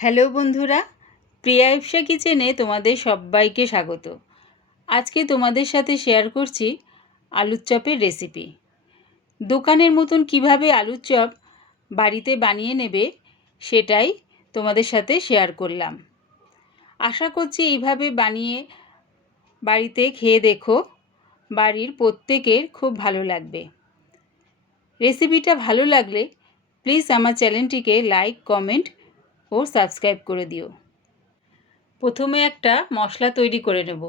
Hello বন্ধুরা, প্রিয়া ইপসা কিচেনে তোমাদের সবাইকে স্বাগত। আজকে তোমাদের সাথে শেয়ার করছি আলুর চপের রেসিপি। দোকানের মতন কিভাবে আলুর চপ বাড়িতে বানিয়ে নেবে সেটাই তোমাদের সাথে শেয়ার করলাম। আশা করছি এইভাবে বানিয়ে বাড়িতে খেয়ে দেখো, বাড়ির প্রত্যেকের খুব ভালো লাগবে। রেসিপিটা ভালো লাগলে প্লিজ আমার চ্যানেলটিকে লাইক, কমেন্ট ও সাবস্ক্রাইব করে দিও। প্রথমে একটা মশলা তৈরি করে নেব।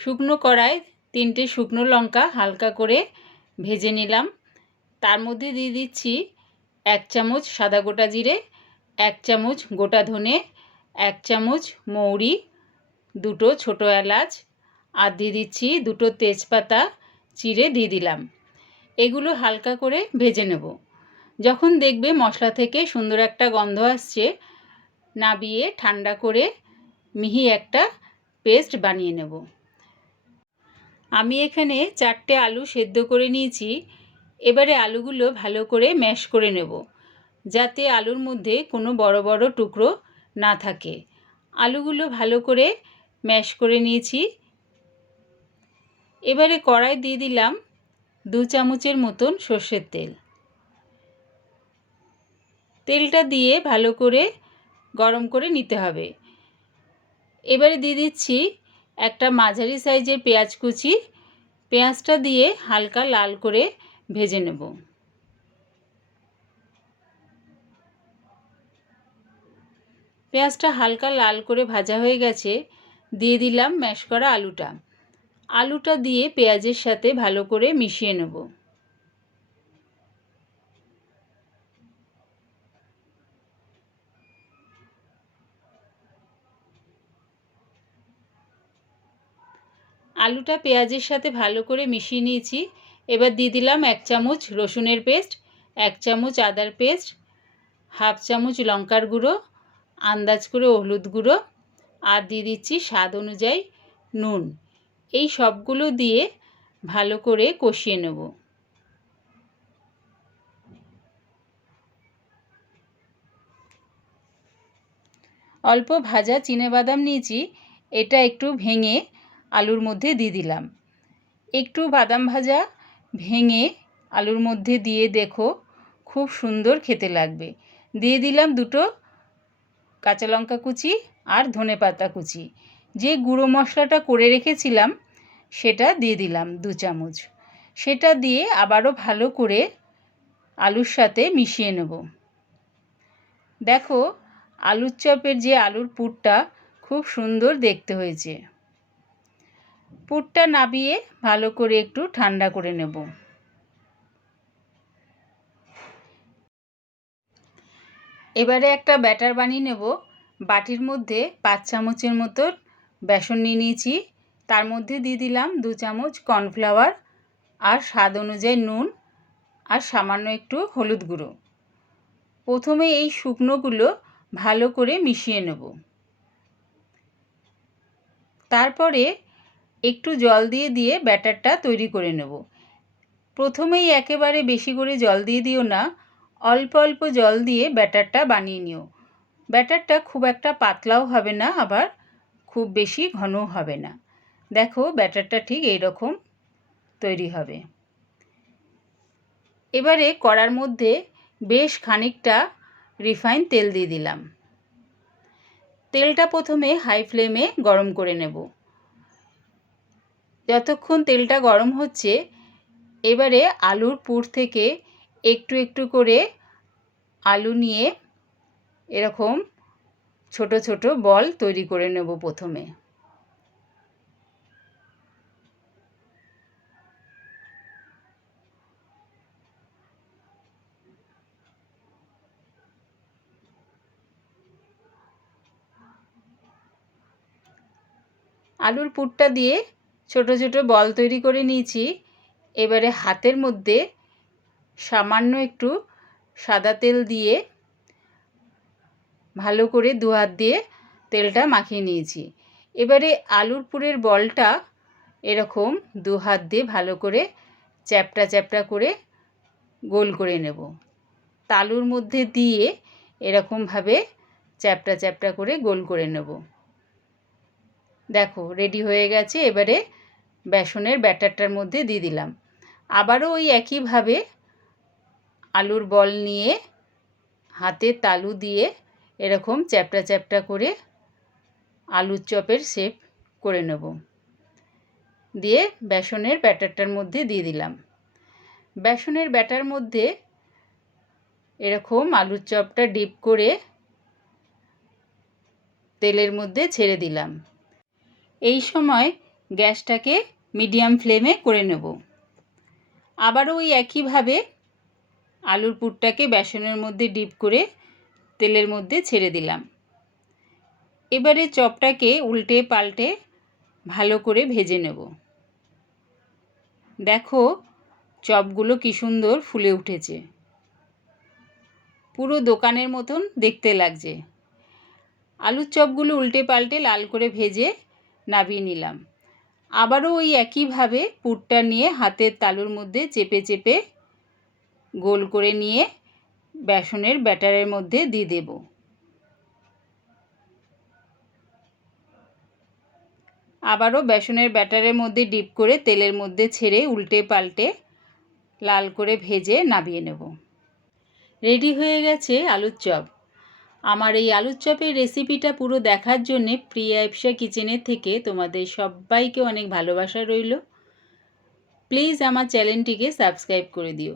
শুকনো কড়ায় 3টে শুকনো লঙ্কা হালকা করে ভেজে নিলাম। তার মধ্যে দিয়ে দিচ্ছি 1 চামচ সাদা গোটা জিরে, 1 চামচ গোটা ধনে, 1 চামচ মৌরি, 2টো ছোটো এলাচ আর দিয়ে দিচ্ছি 2টো তেজপাতা চিড়ে দিয়ে দিলাম। এগুলো হালকা করে ভেজে নেব। যখন দেখবে মশলা থেকে সুন্দর একটা গন্ধ আসছে, নাবিয়ে ঠান্ডা করে মিহি একটা পেস্ট বানিয়ে নেব। আমি এখানে 4টে আলু সেদ্ধ করে নিয়েছি। এবারে আলুগুলো ভালো করে ম্যাশ করে নেব, যাতে আলুর মধ্যে কোনো বড় বড় টুকরো না থাকে। আলুগুলো ভালো করে ম্যাশ করে নিয়েছি। এবারে কড়াই দিয়ে দিলাম 2 চামচের মতন সর্ষের তেল। তেলটা দিয়ে ভালো করে গরম করে নিতে হবে। এবারে দিয়ে দিচ্ছি একটা মাঝারি সাইজের পেঁয়াজ কুচি। পেঁয়াজটা দিয়ে হালকা লাল করে ভেজে নেব। পেঁয়াজটা হালকা লাল করে ভাজা হয়ে গেছে। দিয়ে দিলাম ম্যাশ করা আলুটা। আলুটা দিয়ে পেঁয়াজের সাথে ভালো করে মিশিয়ে নেব। আলুটা পেঁয়াজের সাথে ভালো করে মিশিয়ে নিয়েছি। এবার দিয়ে দিলাম 1 চামচ রসুনের পেস্ট, 1 চামচ আদার পেস্ট, হাফ চামচ লঙ্কার গুঁড়ো, আন্দাজ করে হলুদ গুঁড়ো আর দিয়ে দিচ্ছি স্বাদ অনুযায়ী নুন। এই সবগুলো দিয়ে ভালো করে কষিয়ে নেব। অল্প ভাজা চিনেবাদাম নিয়েছি, এটা একটু ভেঙে আলুর মধ্যে দিয়ে দিলাম। একটু বাদাম ভাজা ভেঙে আলুর মধ্যে দিয়ে দেখো, খুব সুন্দর খেতে লাগবে। দিয়ে দিলাম 2টো কাঁচা লঙ্কা কুচি আর ধনেপাতা কুচি। যে গুঁড়ো মশলাটা করে রেখেছিলাম সেটা দিয়ে দিলাম 2 চামচ। সেটা দিয়ে আবারও ভালো করে আলুর সাথে মিশিয়ে নেব। দেখো, আলুর চপের যে আলুর পুরটা খুব সুন্দর দেখতে হয়েছে। পুরটা নাবিয়ে ভালো করে একটু ঠান্ডা করে নেব। এবারে একটা ব্যাটার বানিয়ে নেব। বাটির মধ্যে 5 চামচের মতো বেসন নিয়ে নিয়েছি। তার মধ্যে দিয়ে দিলাম 2 চামচ কর্নফ্লাওয়ার আর স্বাদ অনুযায়ী নুন আর সামান্য একটু হলুদ গুঁড়ো। প্রথমে এই শুকনোগুলো ভালো করে মিশিয়ে নেব। তারপরে একটু জল দিয়ে দিয়ে ব্যাটারটা তৈরি করে নেব। প্রথমেই একেবারে বেশি করে জল দিয়ে দিও না, অল্প অল্প জল দিয়ে ব্যাটারটা বানিয়ে নিও। ব্যাটারটা খুব একটা পাতলাও হবে না, আবার খুব বেশি ঘনও হবে না। দেখো, ব্যাটারটা ঠিক এই রকম তৈরি হবে। এবারে কড়ার মধ্যে বেশ খানিকটা রিফাইন তেল দিয়ে দিলাম। তেলটা প্রথমে হাই ফ্লেমে গরম করে নেব। যতক্ষণ তেলটা গরম হচ্ছে, এবারে আলুর পুর থেকে একটু একটু করে আলু নিয়ে এরকম ছোট ছোট বল তৈরি করে নেব প্রথমে। আলুর পুরটা দিয়ে ছোট ছোট বল তৈরি করে নিয়েছি। এবারে হাতের মধ্যে সামান্য একটু সাদা তেল দিয়ে ভালো করে 2 হাত দিয়ে তেলটা মাখিয়ে নিয়েছি। এবারে আলুর পুরের বলটা এরকম 2 হাত দিয়ে ভালো করে চ্যাপটা চ্যাপটা করে গোল করে নেব। তালুর মধ্যে দিয়ে এরকমভাবে চ্যাপ্টা চ্যাপ্টা করে গোল করে নেব। দেখো রেডি হয়ে গেছে। এবারে বেসনের ব্যাটারটার মধ্যে দিয়ে দিলাম। আবারও ওই একইভাবে আলুর বল নিয়ে হাতে তালু দিয়ে এরকম চ্যাপ্টা চ্যাপ্টা করে আলুর চপের শেপ করে নেব। দিয়ে বেসনের ব্যাটারটার মধ্যে দিয়ে দিলাম। বেসনের ব্যাটার মধ্যে এরকম আলুর চপটা ডিপ করে তেলের মধ্যে ছেড়ে দিলাম। এই সময় গ্যাসটাকে মিডিয়াম ফ্লেমে করে নেব। আবারও ওই একইভাবে আলুর পুরটাকে বেসনের মধ্যে ডিপ করে তেলের মধ্যে ছেড়ে দিলাম। এবারে চপটাকে উল্টে পাল্টে ভালো করে ভেজে নেব। দেখো চপগুলো কি সুন্দর ফুলে উঠেছে, পুরো দোকানের মতন দেখতে লাগছে। আলুর চপগুলো উল্টে পাল্টে লাল করে ভেজে নামিয়ে নিলাম। আবারও ওই একইভাবে পুরটা নিয়ে হাতের তালুর মধ্যে চেপে চেপে গোল করে নিয়ে বেসনের ব্যাটারের মধ্যে দিয়ে দেব। আবারও বেসনের ব্যাটারের মধ্যে ডিপ করে তেলের মধ্যে ছেড়ে উল্টে পাল্টে লাল করে ভেজে নামিয়ে নেব। রেডি হয়ে গেছে আলুর চপ। আমার এই আলুর চপের রেসিপিটা পুরো দেখার জন্যে প্রিয়া ইপসা কিচেনের থেকে তোমাদের সবাইকে অনেক ভালোবাসা রইল। প্লিজ আমার চ্যানেলটিকে সাবস্ক্রাইব করে দিও।